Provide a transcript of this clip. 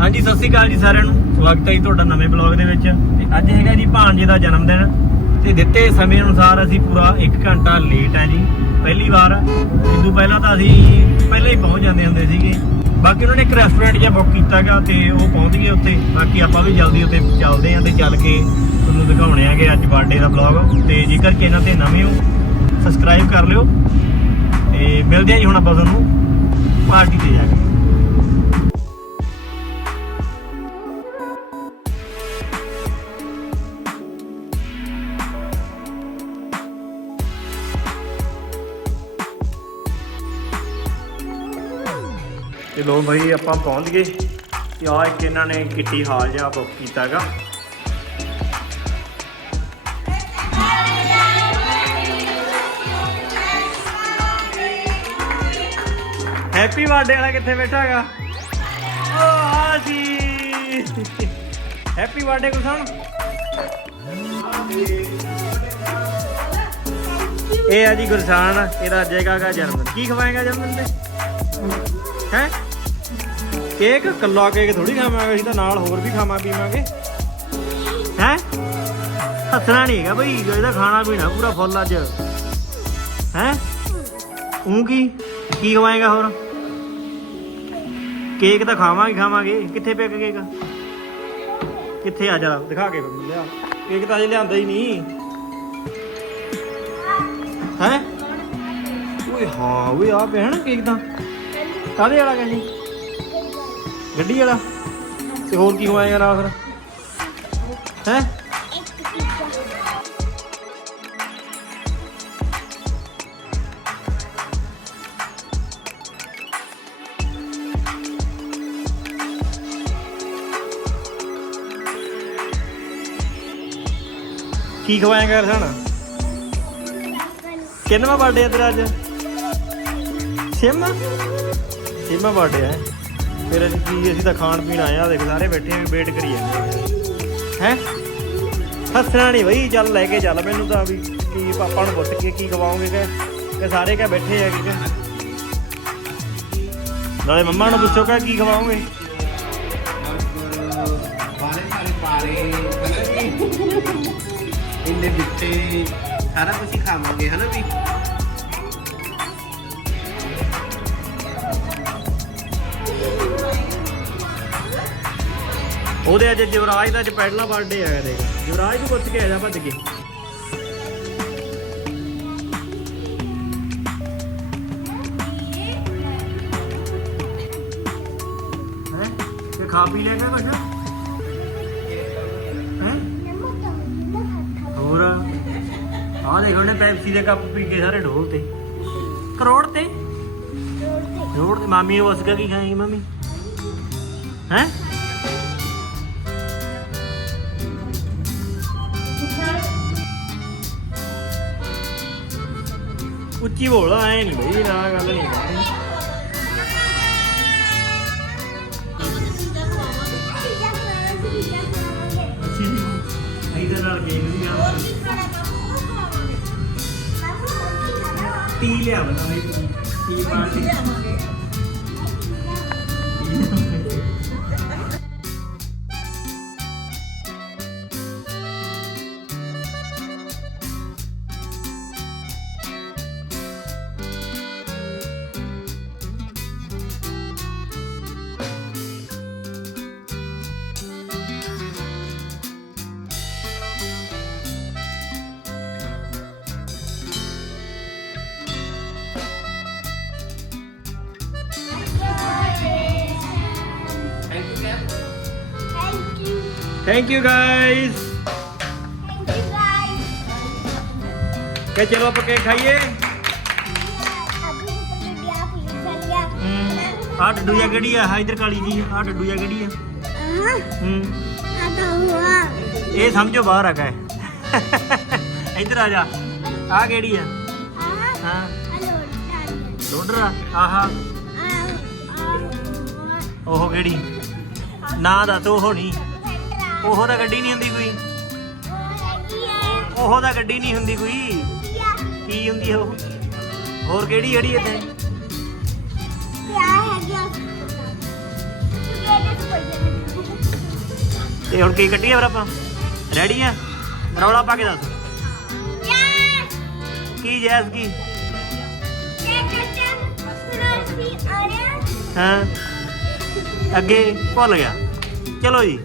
ਹਾਂਜੀ, ਸਤਿ ਸ਼੍ਰੀ ਅਕਾਲ ਜੀ ਸਾਰਿਆਂ ਨੂੰ। ਸਵਾਗਤ ਹੈ ਜੀ ਤੁਹਾਡਾ ਨਵੇਂ ਬਲੌਗ ਦੇ ਵਿੱਚ। ਤੇ ਅੱਜ ਹੈਗਾ ਜੀ ਭਾਣਜੇ ਦਾ ਜਨਮ ਦਿਨ। ਤੇ ਦਿੱਤੇ ਸਮੇਂ ਅਨੁਸਾਰ ਅਸੀਂ ਪੂਰਾ 1 ਘੰਟਾ ਲੇਟ ਹੈ ਜੀ। ਪਹਿਲੀ ਵਾਰ। ਇਦੋਂ ਪਹਿਲਾਂ ਤਾਂ ਅਸੀਂ ਪਹਿਲਾਂ ਹੀ ਪਹੁੰਚ ਜਾਂਦੇ ਹੁੰਦੇ ਸੀਗੇ। ਬਾਕੀ ਉਹਨਾਂ ਨੇ ਇੱਕ ਰੈਸਟੋਰੈਂਟ ਜਿਹਾ ਬੁੱਕ ਕੀਤਾਗਾ ਤੇ ਉਹ ਪਹੁੰਚ ਗਏ ਉੱਥੇ। ਬਾਕੀ ਆਪਾਂ ਵੀ ਜਲਦੀ ਉੱਥੇ ਚੱਲਦੇ ਆਂ ਤੇ ਚੱਲ ਕੇ ਤੁਹਾਨੂੰ ਦਿਖਾਉਣੇ ਆਗੇ ਅੱਜ ਬਰਥਡੇ ਦਾ ਬਲੌਗ ਤੇ ਜੇਕਰ ਚੈਨਲ ਤੇ ਨਵੇਂ ਹੋ ਸਬਸਕ੍ਰਾਈਬ ਕਰ ਲਿਓ। ਤੇ ਮਿਲਦੇ ਆ ਜੀ ਹੁਣ ਆਪਾਂ ਤੁਹਾਨੂੰ ਪਾਰਟੀ ਤੇ ਜਾ ਕੇ। ਤੇ ਲੋ ਭਾਈ ਆਪਾਂ ਪਹੁੰਚ ਗਏ। ਤੇ ਆ ਇੱਕ ਇਹਨਾਂ ਨੇ ਕਿੱਟੀ ਹਾਲ ਜਿਹਾ ਬੁੱਕ ਕੀਤਾਗਾ। ਹੈਪੀ ਬਰਥਡੇ ਵਾਲਾ ਕਿੱਥੇ ਬੈਠਾ ਹੈਗਾ ਓ ਆ ਜੀ ਹੈਪੀ ਬਰਥਡੇ ਕੁਸਣ ਇਹ ਆ ਜੀ ਗੁਰਸ਼ਾਨ ਇਹਦਾ ਅੱਜ ਹੈਗਾ ਜਨਮ ਕੀ ਖਵਾਏਗਾ ਜਨਮ ਦਿਨ ਤੇ? ਹੈ? ਕੇਕ? ਕੱਲਾ ਕੇਕ ਥੋੜੀ ਖਾਵਾਂਗੇ, ਅਸੀਂ ਤਾਂ ਨਾਲ ਹੋਰ ਵੀ ਖਾਵਾਂ, ਪੀਵਾਂਗੇ। ਹੈ? ਹੱਸਣਾ ਨਹੀਂ ਹੈਗਾ ਬਈ ਇਹਦਾ ਖਾਣਾ ਪੀਣਾ ਪੂਰਾ ਫੁੱਲ ਅੱਜ। ਹੈ? ਉਹ ਕੀ? ਕੀ ਖਵਾਏਗਾ ਹੋਰ? ਕੇਕ ਤਾਂ ਖਾਵਾਂਗੇ ਖਾਵਾਂਗੇ। ਕਿੱਥੇ ਪਿਆ ਕੇਕ? ਕਿੱਥੇ ਆ ਜਰਾ ਦਿਖਾ ਕੇ ਮੈਨੂੰ ਲਿਆ ਕੇਕ ਤਾਂ ਅਜੇ ਲਿਆਂਦਾ ਹੀ ਨਹੀਂ। ਹੈ? ਓਏ ਹਾਂ, ਓਏ ਆ ਪਿਆ ਨਾ ਕੇਕ ਤਾਂ। ਕਾਹਦੇ ਵਾਲਾ ਕਹਿੰਦੀ? ਗੱਡੀ ਵਾਲਾ? ਤੇ ਹੋਰ ਕੀ ਹੋਏਗਾ ਨਾਲ ਫਿਰ ਹੈ? ਕੀ ਖਵਾਏਗਾ ਰਸਾਣਾ ਕਿੰਨਵਾ ਬਰਥਡੇ ਹੈ ਤੇਰਾ ਅੱਜ? ਛੇਵਾਂ? ਛੇਵਾਂ ਬਰਥਡੇ ਹੈ ਫਿਰ ਅਸੀਂ ਕੀ ਅਸੀਂ ਤਾਂ ਖਾਣ ਪੀਣ ਆਏ ਆ ਦੇਖ, ਸਾਰੇ ਬੈਠੇ ਆ, ਵੇਟ ਕਰੀ ਜਾਂਦੇ ਹੈ? ਹੱਸਣਾ ਨਹੀਂ ਬਈ, ਚੱਲ ਲੈ ਕੇ ਚੱਲ ਮੈਨੂੰ ਤਾਂ ਵੀ। ਕੀ ਪਾਪਾ ਨੂੰ ਪੁੱਛ ਕੇ ਕੀ ਖਵਾਓਗੇ ਕਿ? ਕਿ ਸਾਰੇ ਕਹ ਬੈਠੇ ਆ ਕਿ ਨਾਲੇ ਮੰਮਾ ਨੂੰ ਪੁੱਛੋ ਕਿ ਕੀ ਖਵਾਓਗੇ? ਬਾਰੇ ਸਾਰੇ ਪਾਰੇ ਇੰਨੇ ਬਿੱਟੇ ਸਾਰਾ ਕੁਝ ਖਾਵਾਂਗੇ, ਹਨਾ ਵੀ? ਉਹਦੇ ਅੱਜ ਯੁਵਰਾਜ ਦਾ ਅੱਜ ਪਹਿਲਾ ਬਰਥਡੇ ਹੈਗਾ ਦੇਖ ਯੁਵਰਾਜ ਨੂੰ ਪੁੱਛ ਕੇ ਆ ਜਾ ਭੱਜ ਕੇ। ਖਾ ਪੀ ਲਿਆ ਕਰ ਕੁਛ? ਹੈ? ਹੋਰ? ਆਹ ਦੇਖ ਉਹਨੇ ਪੈਪਸੀ ਦੇ ਕੱਪ ਪੀ ਕੇ ਸਾਰੇ ਢੋਲ ਤੇ? ਕਰੋੜ ਤੇ। ਕਰੋੜ ਤੇ। ਮਾਮੀ ਨੂੰ ਪੁੱਛ ਕੇ ਕੀ ਖਾਏਗੀ ਮਾਮੀ? ਹੈ? ਉੱਚੀ ਬੋਲ ਐ ਨਹੀਂ ਬਈ ਨਾ ਗੱਲ ਨਹੀਂ ਕਰਨੀ ਇਹਦੇ ਨਾਲ ਗੇਮ ਨਹੀਂ ਆ। ਟੀ ਲਿਆ ਬਣਾ ਲਈ tea party. Thank you guys ਕਿ ਚਲੋ ਆਪਾਂ ਕੇਕ ਖਾਈਏ ਆ ਡੱਡੂ ਜਾਂ ਕਿਹੜੀ ਆ ਆ ਇਧਰ ਕਾਲੀ ਜੀ ਆ ਡੱਡੂ ਜਾਂ ਕਿਹੜੀ ਆ ਹੂੰ ਇਹ ਸਮਝੋ ਬਾਹਰ ਆ ਗਏ ਇਧਰ ਆ ਜਾ ਆ ਕਿਹੜੀ ਆ ਹਾਂ ਲੋਡਰ ਆ ਆਹਾ ਉਹ ਕਿਹੜੀ ਨਾ ਦੱਸ ਉਹ ਨਹੀਂ ਉਹੋ ਦਾ ਗੱਡੀ ਨਹੀਂ ਹੁੰਦੀ ਕੋਈ। ਉਹੋ ਦਾ ਗੱਡੀ ਨਹੀਂ ਹੁੰਦੀ ਕੋਈ। ਕੀ ਹੁੰਦੀ ਉਹ? ਹੋਰ ਕਿਹੜੀ ਜਿਹੜੀ ਇੱਥੇ? ਤੇ ਹੁਣ ਕੀ ਕੱਢੀਏ ਫਿਰ ਆਪਾਂ? ਰੈਡੀ ਆ? ਰੌਲਾ ਪਾ ਕੇ ਦੱਸ। ਕੀ ਜੈਸ ਕੀ? ਹਾਂ? ਅੱਗੇ ਭੁੱਲ ਗਿਆ। ਚਲੋ ਜੀ।